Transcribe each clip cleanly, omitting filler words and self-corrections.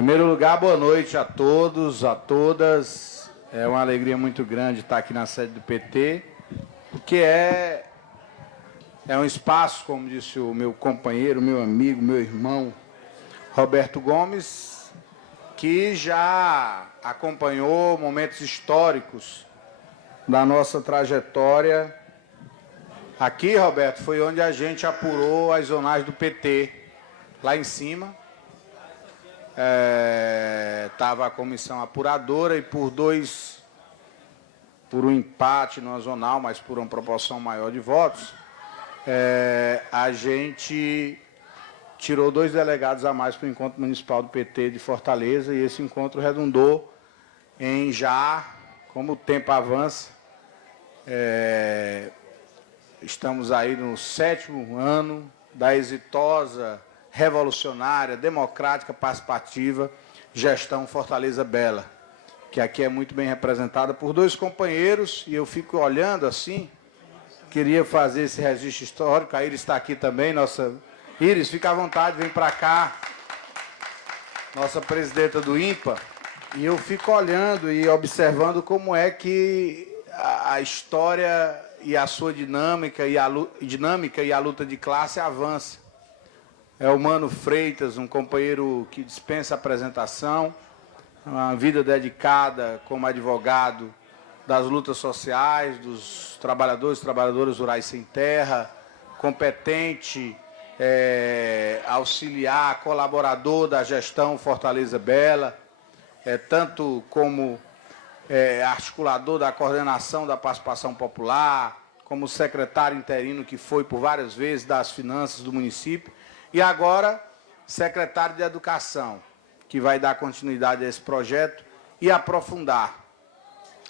primeiro lugar, boa noite a todos, a todas. É uma alegria muito grande estar aqui na sede do PT, porque é um espaço, como disse o meu companheiro, meu amigo, meu irmão, Roberto Gomes, que já acompanhou momentos históricos da nossa trajetória. Aqui, Roberto, foi onde a gente apurou as zonagens do PT, lá em cima. Estava a comissão apuradora e por um empate numa zonal, mas por uma proporção maior de votos, a gente tirou 2 delegados a mais para o encontro municipal do PT de Fortaleza, e esse encontro redundou em já, como o tempo avança, estamos aí no 7º ano da exitosa, revolucionária, democrática, participativa gestão Fortaleza Bela, que aqui é muito bem representada por 2 companheiros, e eu fico olhando assim, queria fazer esse registro histórico. A Iris está aqui também, nossa... Iris, fica à vontade, vem para cá, nossa presidenta do INPA, e eu fico olhando e observando como é que a história e a sua dinâmica e a luta de classe avança. É o Mano Freitas, um companheiro que dispensa apresentação, uma vida dedicada como advogado das lutas sociais, dos trabalhadores e trabalhadoras rurais sem terra, competente, auxiliar, colaborador da gestão Fortaleza Bela, tanto como articulador da coordenação da participação popular, como secretário interino que foi por várias vezes das finanças do município, e agora secretário de Educação, que vai dar continuidade a esse projeto e aprofundar.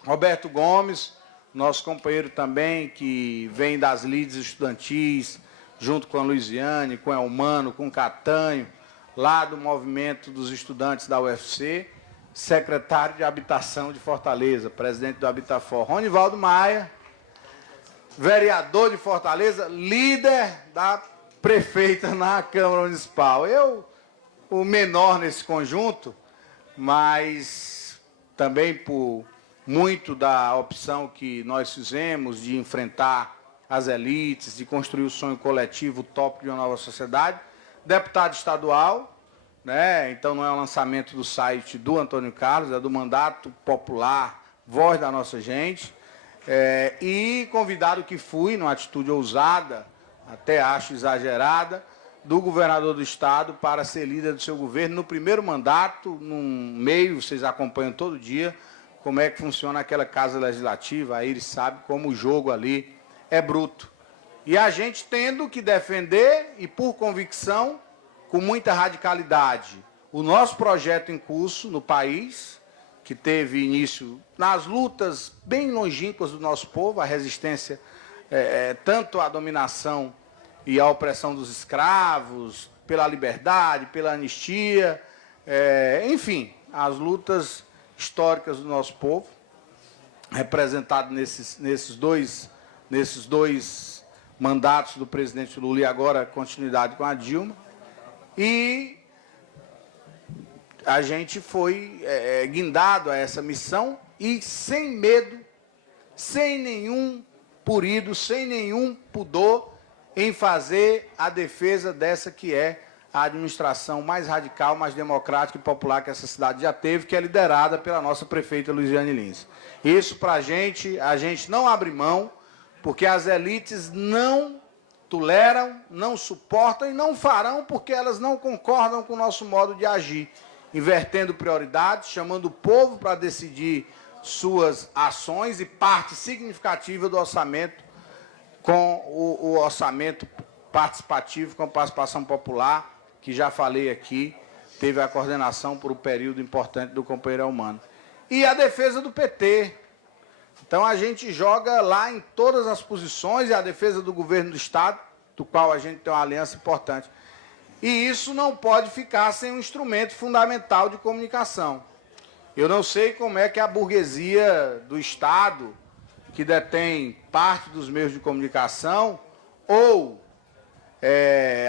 Roberto Gomes, nosso companheiro também, que vem das lides estudantis, junto com a Luiziane, com o Elmano, com o Catanho, lá do movimento dos estudantes da UFC, secretário de Habitação de Fortaleza, presidente do Habitafor. Ronivaldo Maia, vereador de Fortaleza, líder da prefeita na Câmara Municipal. Eu, o menor nesse conjunto, mas também por muito da opção que nós fizemos de enfrentar as elites, de construir o sonho coletivo utópico de uma nova sociedade. Deputado estadual, né? Então não é o lançamento do site do Antônio Carlos, é do Mandato Popular, Voz da Nossa Gente, e convidado que fui, numa atitude ousada, até acho exagerada, do governador do estado para ser líder do seu governo no primeiro mandato, num meio, vocês acompanham todo dia, como é que funciona aquela casa legislativa, aí ele sabe como o jogo ali é bruto. E a gente tendo que defender, e por convicção, com muita radicalidade, o nosso projeto em curso no país, que teve início nas lutas bem longínquas do nosso povo, a resistência tanto à dominação e à opressão dos escravos, pela liberdade, pela anistia, enfim, as lutas históricas do nosso povo, representado nesses dois mandatos do presidente Lula e agora continuidade com a Dilma. E a gente foi guindado a essa missão e sem medo, sem nenhum purido, sem nenhum pudor em fazer a defesa dessa que é a administração mais radical, mais democrática e popular que essa cidade já teve, que é liderada pela nossa prefeita Luiziane Lins. Isso para a gente não abre mão, porque as elites não toleram, não suportam e não farão, porque elas não concordam com o nosso modo de agir, invertendo prioridades, chamando o povo para decidir suas ações e parte significativa do orçamento com o orçamento participativo, com participação popular, que já falei aqui, teve a coordenação por um período importante do companheiro Elmano. E a defesa do PT. Então a gente joga lá em todas as posições, e a defesa do governo do Estado, do qual a gente tem uma aliança importante. E isso não pode ficar sem um instrumento fundamental de comunicação. Eu não sei como é que a burguesia do Estado, que detém parte dos meios de comunicação, ou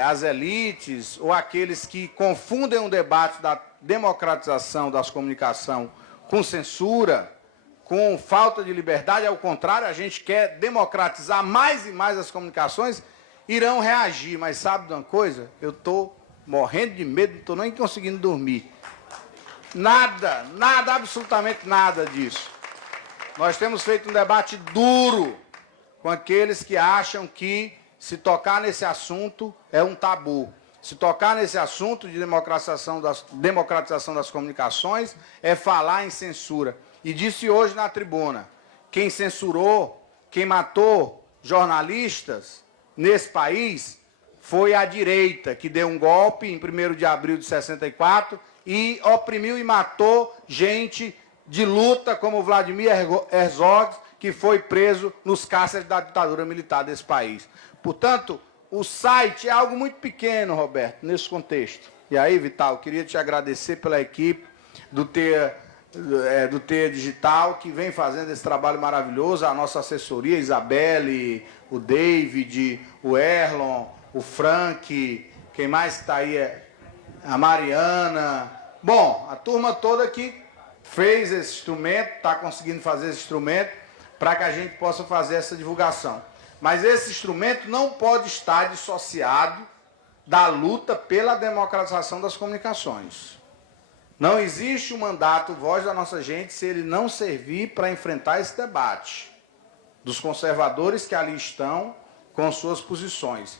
as elites, ou aqueles que confundem o debate democratização das comunicações com censura, com falta de liberdade, ao contrário, a gente quer democratizar mais e mais as comunicações, irão reagir. Mas sabe de uma coisa? Eu estou morrendo de medo, não estou nem conseguindo dormir. Nada, absolutamente nada disso. Nós temos feito um debate duro com aqueles que acham que se tocar nesse assunto é um tabu. Se tocar nesse assunto de democratização das comunicações é falar em censura. E disse hoje na tribuna, quem censurou, quem matou jornalistas nesse país foi a direita, que deu um golpe em 1º de abril de 64 e oprimiu e matou gente de luta como Vladimir Herzog, que foi preso nos cárceres da ditadura militar desse país. Portanto, o site é algo muito pequeno, Roberto, nesse contexto. E aí, Vital, queria te agradecer pela equipe do TEA Digital, que vem fazendo esse trabalho maravilhoso, a nossa assessoria, Isabelle, o David, o Erlon, o Frank, quem mais está aí a Mariana. Bom, a turma toda que fez esse instrumento, está conseguindo fazer esse instrumento para que a gente possa fazer essa divulgação. Mas esse instrumento não pode estar dissociado da luta pela democratização das comunicações. Não existe um mandato Voz da Nossa Gente se ele não servir para enfrentar esse debate dos conservadores que ali estão com suas posições.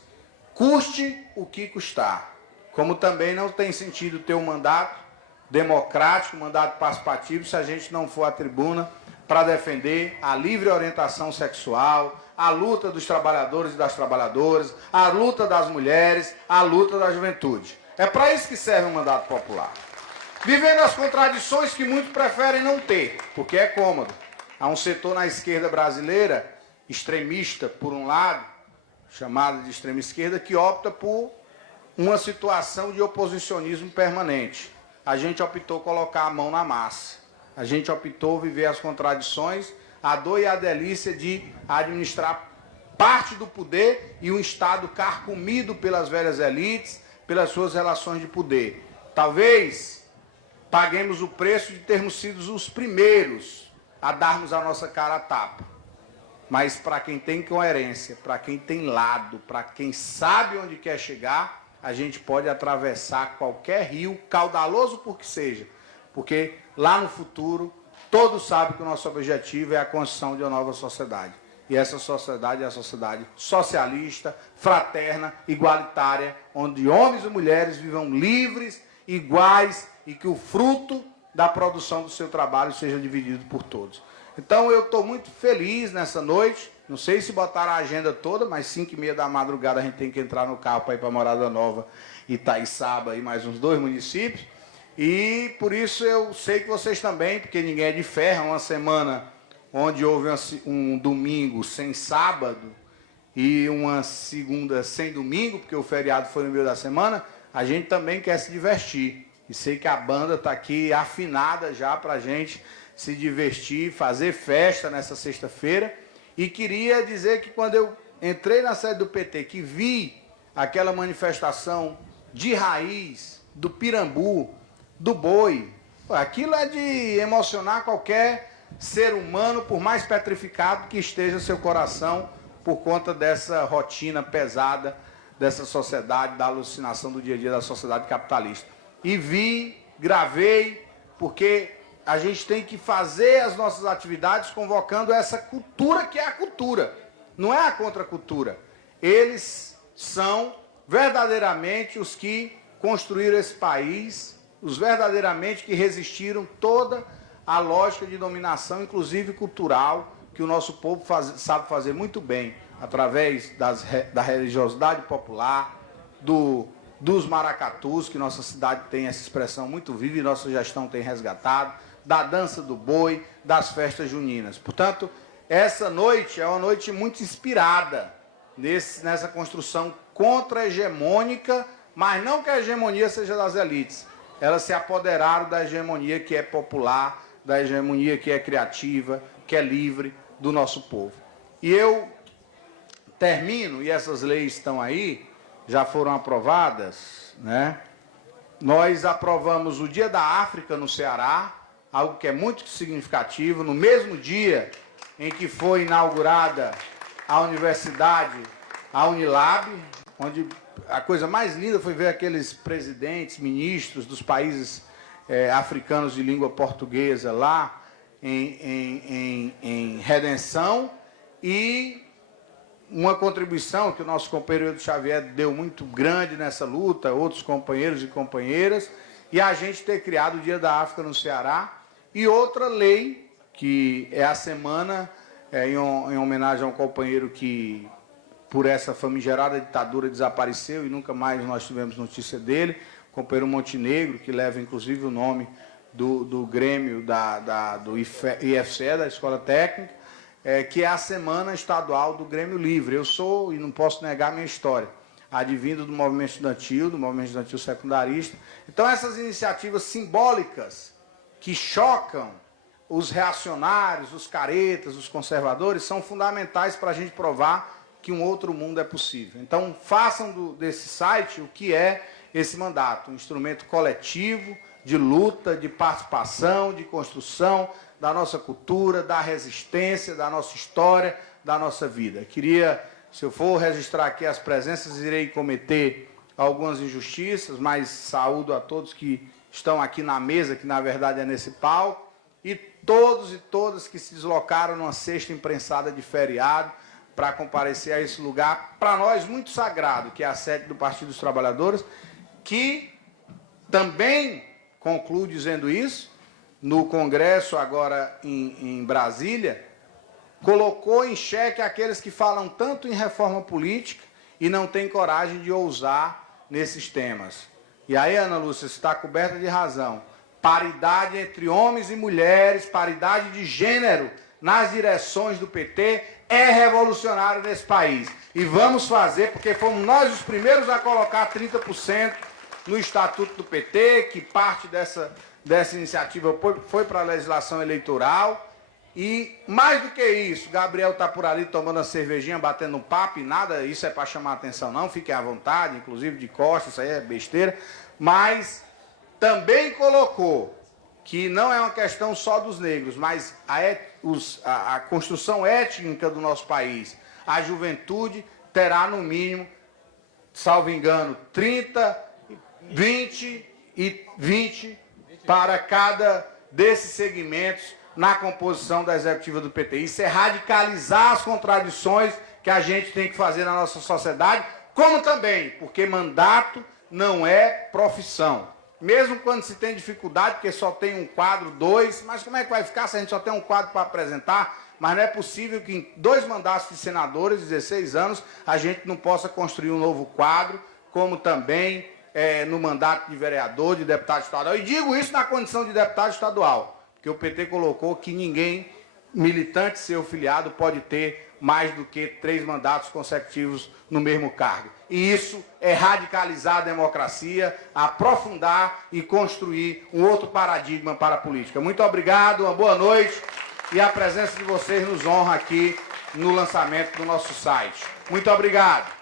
Custe o que custar. Como também não tem sentido ter um mandato democrático, um mandato participativo, se a gente não for à tribuna para defender a livre orientação sexual, a luta dos trabalhadores e das trabalhadoras, a luta das mulheres, a luta da juventude. É para isso que serve um mandato popular. Vivendo as contradições que muitos preferem não ter, porque é cômodo. Há um setor na esquerda brasileira, extremista por um lado, chamado de extrema esquerda, que opta por uma situação de oposicionismo permanente. A gente optou colocar a mão na massa. A gente optou viver as contradições, a dor e a delícia de administrar parte do poder e um Estado carcomido pelas velhas elites, pelas suas relações de poder. Talvez paguemos o preço de termos sido os primeiros a darmos a nossa cara a tapa. Mas para quem tem coerência, para quem tem lado, para quem sabe onde quer chegar, a gente pode atravessar qualquer rio, caudaloso por que seja, porque lá no futuro todos sabem que o nosso objetivo é a construção de uma nova sociedade. E essa sociedade é a sociedade socialista, fraterna, igualitária, onde homens e mulheres vivam livres, iguais e que o fruto da produção do seu trabalho seja dividido por todos. Então eu estou muito feliz nessa noite, não sei se botaram a agenda toda, mas 5h30 da madrugada a gente tem que entrar no carro para ir para Morada Nova, Itaiçaba e mais uns 2 municípios. E por isso eu sei que vocês também, porque ninguém é de ferro, uma semana onde houve um domingo sem sábado e uma segunda sem domingo, porque o feriado foi no meio da semana, a gente também quer se divertir. E sei que a banda está aqui afinada já para a gente se divertir, fazer festa nessa sexta-feira. E queria dizer que quando eu entrei na sede do PT, que vi aquela manifestação de raiz, do Pirambu, do boi, aquilo é de emocionar qualquer ser humano, por mais petrificado que esteja seu coração, por conta dessa rotina pesada dessa sociedade, da alucinação do dia a dia da sociedade capitalista. E vi, gravei, porque a gente tem que fazer as nossas atividades convocando essa cultura que é a cultura, não é a contracultura. Eles são verdadeiramente os que construíram esse país, os verdadeiramente que resistiram toda a lógica de dominação, inclusive cultural, que o nosso povo sabe fazer muito bem, através da religiosidade popular, dos maracatus, que nossa cidade tem essa expressão muito viva e nossa gestão tem resgatado, da dança do boi, das festas juninas. Portanto, essa noite é uma noite muito inspirada nessa construção contra-hegemônica, mas não que a hegemonia seja das elites. Elas se apoderaram da hegemonia que é popular, da hegemonia que é criativa, que é livre do nosso povo. E eu termino, e essas leis estão aí, já foram aprovadas, né? nós aprovamos o Dia da África no Ceará, algo que é muito significativo, no mesmo dia em que foi inaugurada a universidade, a Unilab, onde a coisa mais linda foi ver aqueles presidentes, ministros dos países africanos de língua portuguesa lá em Redenção, e uma contribuição que o nosso companheiro Eudo Xavier deu muito grande nessa luta, outros companheiros e companheiras, e a gente ter criado o Dia da África no Ceará, e outra lei, que é a semana, em homenagem a um companheiro que, por essa famigerada ditadura, desapareceu e nunca mais nós tivemos notícia dele, o companheiro Montenegro, que leva inclusive o nome do Grêmio do IFCE, da Escola Técnica, que é a Semana Estadual do Grêmio Livre. Eu sou, e não posso negar a minha história, advindo do movimento estudantil secundarista. Então, essas iniciativas simbólicas que chocam os reacionários, os caretas, os conservadores, são fundamentais para a gente provar que um outro mundo é possível. Então, façam desse site o que é esse mandato, um instrumento coletivo de luta, de participação, de construção da nossa cultura, da resistência, da nossa história, da nossa vida. Queria, se eu for registrar aqui as presenças, irei cometer algumas injustiças, mas saúdo a todos que estão aqui na mesa, que na verdade é nesse palco, e todos e todas que se deslocaram numa sexta imprensada de feriado para comparecer a esse lugar, para nós, muito sagrado, que é a sede do Partido dos Trabalhadores, que também, concluo dizendo isso, no Congresso agora em Brasília, colocou em xeque aqueles que falam tanto em reforma política e não têm coragem de ousar nesses temas. E aí, Ana Lúcia, você está coberta de razão. Paridade entre homens e mulheres, paridade de gênero nas direções do PT é revolucionário nesse país. E vamos fazer, porque fomos nós os primeiros a colocar 30% no Estatuto do PT, que parte dessa iniciativa foi para a legislação eleitoral. E, mais do que isso, Gabriel está por ali tomando a cervejinha, batendo um papo, e nada, isso é para chamar a atenção não, fiquem à vontade, inclusive de costas, isso aí é besteira, mas também colocou que não é uma questão só dos negros, mas a construção étnica do nosso país, a juventude terá no mínimo, salvo engano, 30, 20 e 20 para cada desses segmentos na composição da executiva do PT. Isso é radicalizar as contradições que a gente tem que fazer na nossa sociedade, como também, porque mandato não é profissão. Mesmo quando se tem dificuldade, porque só tem um quadro, dois, mas como é que vai ficar se a gente só tem um quadro para apresentar? Mas não é possível que em 2 mandatos de senadores, 16 anos, a gente não possa construir um novo quadro, como também no mandato de vereador, de deputado estadual. E digo isso na condição de deputado estadual, porque o PT colocou que ninguém, militante seu filiado, pode ter mais do que 3 mandatos consecutivos no mesmo cargo. E isso é radicalizar a democracia, aprofundar e construir um outro paradigma para a política. Muito obrigado, uma boa noite, e a presença de vocês nos honra aqui no lançamento do nosso site. Muito obrigado.